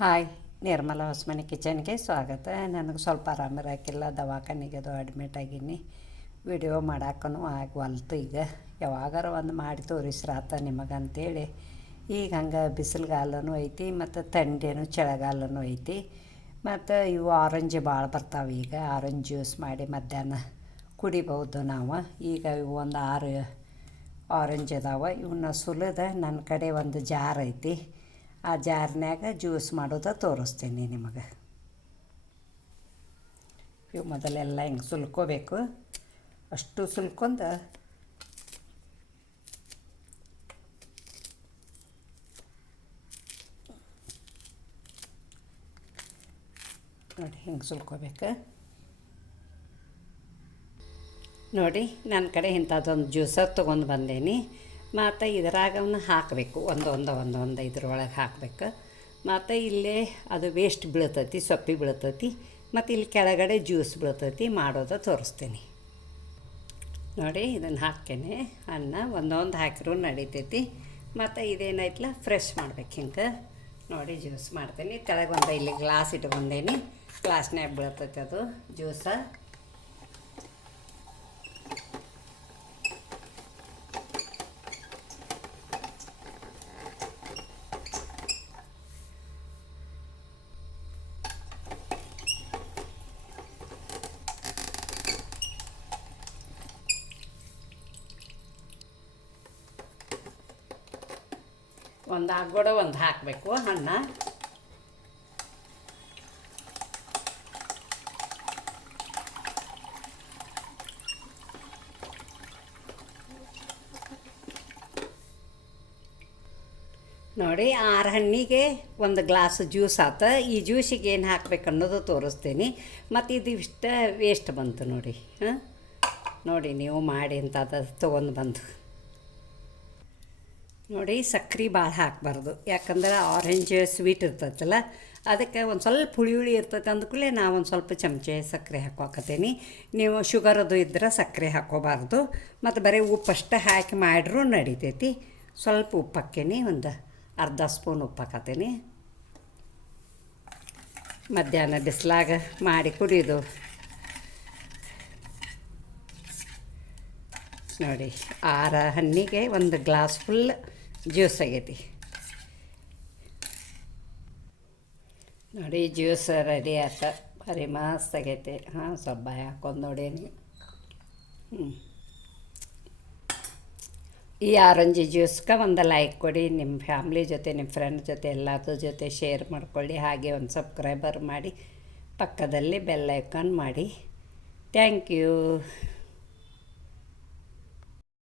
Hi, Nirmala ಹೊಸ್ಮನೆ ಕಿಚನ್ಗೆ ಸ್ವಾಗತ. ನನಗೆ ಸ್ವಲ್ಪ ಆರಾಮಿರಾಕಿಲ್ಲ ದವಾಖಾನೆಗೆ ಅದು ಅಡ್ಮಿಟ್ ಆಗೀನಿ. ವಿಡಿಯೋ ಮಾಡಾಕನು ಆಗವಲ್ತು ಈಗ. ಯಾವಾಗಾರ ಒಂದು ಮಾಡಿ ತೋರಿಸ್ರಾತ ನಿಮಗಂತೇಳಿ. ಈಗ ಹಂಗೆ ಬಿಸಿಲುಗಾಲನೂ ಐತಿ, ಮತ್ತು ಥಂಡೇನು ಚಳಿಗಾಲನೂ ಐತಿ. ಮತ್ತು ಇವು ಆರೆಂಜ್ ಭಾಳ ಬರ್ತಾವೆ ಈಗ. ಆರೆಂಜ್ ಜ್ಯೂಸ್ ಮಾಡಿ ಮಧ್ಯಾಹ್ನ ಕುಡಿಬಹುದು ನಾವು. ಈಗ ಇವು ಒಂದು ಆರು ಆರೆಂಜ್ ಅದಾವೆ. ಇವನ್ನ ಸುಲಿದ ನನ್ನ ಕಡೆ ಒಂದು ಜಾರ್ ಐತಿ. ಆ ಜಾರ್ನ್ಯಾಗ ಜ್ಯೂಸ್ ಮಾಡೋದ ತೋರಿಸ್ತೀನಿ ನಿಮಗೆ. ಇವು ಮೊದಲೆಲ್ಲ ಹಿಂಗೆ ಸುಲ್ಕೋಬೇಕು. ಅಷ್ಟು ಸುಲ್ಕೊಂಡು ನೋಡಿ ಹಿಂಗೆ ಸುಲ್ಕೋಬೇಕು. ನೋಡಿ ನನ್ನ ಕಡೆ ಇಂಥದ್ದೊಂದು ಜ್ಯೂಸರ್ ತೊಗೊಂಡು ಬಂದೇನಿ. ಮತ್ತು ಇದ್ರಾಗ ಅವನ್ನ ಹಾಕಬೇಕು ಒಂದೊಂದು ಒಂದೊಂದು ಒಂದು ಒಂದು ಇದ್ರೊಳಗೆ ಹಾಕಬೇಕು. ಮತ್ತು ಇಲ್ಲೇ ಅದು ವೇಸ್ಟ್ ಬೀಳ್ತೈತಿ, ಸೊಪ್ಪಿ ಬೀಳ್ತೈತಿ, ಮತ್ತು ಇಲ್ಲಿ ಕೆಳಗಡೆ ಜ್ಯೂಸ್ ಬೀಳ್ತೈತಿ, ಮಾಡೋದು ತೋರಿಸ್ತೀನಿ. ನೋಡಿ ಇದನ್ನು ಹಾಕ್ತೇನೆ. ಅನ್ನ ಒಂದೊಂದು ಹಾಕಿರೂ ನಡಿತೈತಿ. ಮತ್ತು ಇದೇನೈತಲ್ಲ ಫ್ರೆಶ್ ಮಾಡ್ಬೇಕು ಹಿಂಗೆ. ನೋಡಿ ಜ್ಯೂಸ್ ಮಾಡ್ತೀನಿ. ಕೆಳಗೆ ಒಂದು ಇಲ್ಲಿ ಗ್ಲಾಸ್ ಇಟ್ಕೊಂಡೇನಿ ಗ್ಲಾಸ್ನ್ಯಾಗ ಬೀಳ್ತೈತಿ ಅದು ಜ್ಯೂಸ ಒಂದು ಆಗೋಡ ಒಂದು ಹಾಕಬೇಕು ಹಣ್ಣು ನೋಡಿ, ಆರು ಹಣ್ಣಿಗೆ ಒಂದು ಗ್ಲಾಸ್ ಜ್ಯೂಸ್ ಆತ. ಈ ಜ್ಯೂಸಿಗೆ ಏನು ಹಾಕ್ಬೇಕು ಅನ್ನೋದು ತೋರಿಸ್ತೀನಿ. ಮತ್ತು ಇದು ಇಷ್ಟ ವೇಸ್ಟ್ ಬಂತು ನೋಡಿ, ಹಾಂ? ನೋಡಿ, ನೀವು ಮಾಡಿ ಅಂತ ಅದು ತೊಗೊಂಡು ಬಂದು. ನೋಡಿ, ಸಕ್ರೆ ಭಾಳ ಹಾಕಬಾರ್ದು. ಯಾಕಂದ್ರೆ ಆರೆಂಜ್ ಸ್ವೀಟ್ ಇರ್ತೈತಲ್ಲ, ಅದಕ್ಕೆ ಒಂದು ಸ್ವಲ್ಪ ಹುಳಿ ಹುಳಿ ಇರ್ತೈತೆ ಅಂದಕೂಲೇ ನಾವು ಒಂದು ಸ್ವಲ್ಪ ಚಮಚೆ ಸಕ್ಕರೆ ಹಾಕೋಕತ್ತೀನಿ ನೀವು ಶುಗರ್ ಅದು ಇದ್ರೆ ಸಕ್ಕರೆ ಹಾಕೋಬಾರ್ದು ಮತ್ತು ಬರೀ ಉಪ್ಪು ಅಷ್ಟೇ ಹಾಕಿ ಮಾಡ್ರೂ ನಡಿತೈತಿ. ಸ್ವಲ್ಪ ಉಪ್ಪು ಹಾಕೇನಿ ಒಂದು ಅರ್ಧ ಸ್ಪೂನ್ ಉಪ್ಪು ಹಾಕತ್ತೀನಿ ಮಧ್ಯಾಹ್ನ ಬಿಸಿಲಾಗ ಮಾಡಿ ಕುಡಿಯೋದು ನೋಡಿ, ಆರ ಹಣ್ಣಿಗೆ ಒಂದು ಗ್ಲಾಸ್ ಫುಲ್ ಜ್ಯೂಸ್ ಆಗೈತಿ. ನೋಡಿ ಜ್ಯೂಸ್ ರೆಡಿ ಆತ. ಭಾರಿ ಮಸ್ತ್ ಆಗೈತಿ. ಹಾಂ ಸ್ವಲ್ಪ ಹಾಕೊಂಡು ನೋಡೇನಿ ಹ್ಞೂ ಈ ಆರೆಂಜಿ ಜ್ಯೂಸ್ಗೆ ಒಂದು ಲೈಕ್ ಕೊಡಿ. ನಿಮ್ಮ ಫ್ಯಾಮ್ಲಿ ಜೊತೆ ನಿಮ್ಮ ಫ್ರೆಂಡ್ ಜೊತೆ ಎಲ್ಲದ್ರ ಜೊತೆ ಶೇರ್ ಮಾಡ್ಕೊಳ್ಳಿ. ಹಾಗೆ ಒಂದು ಸಬ್ಸ್ಕ್ರೈಬರ್ ಮಾಡಿ ಪಕ್ಕದಲ್ಲಿ ಬೆಲ್ ಐಕಾನ್ ಮಾಡಿ. Thank you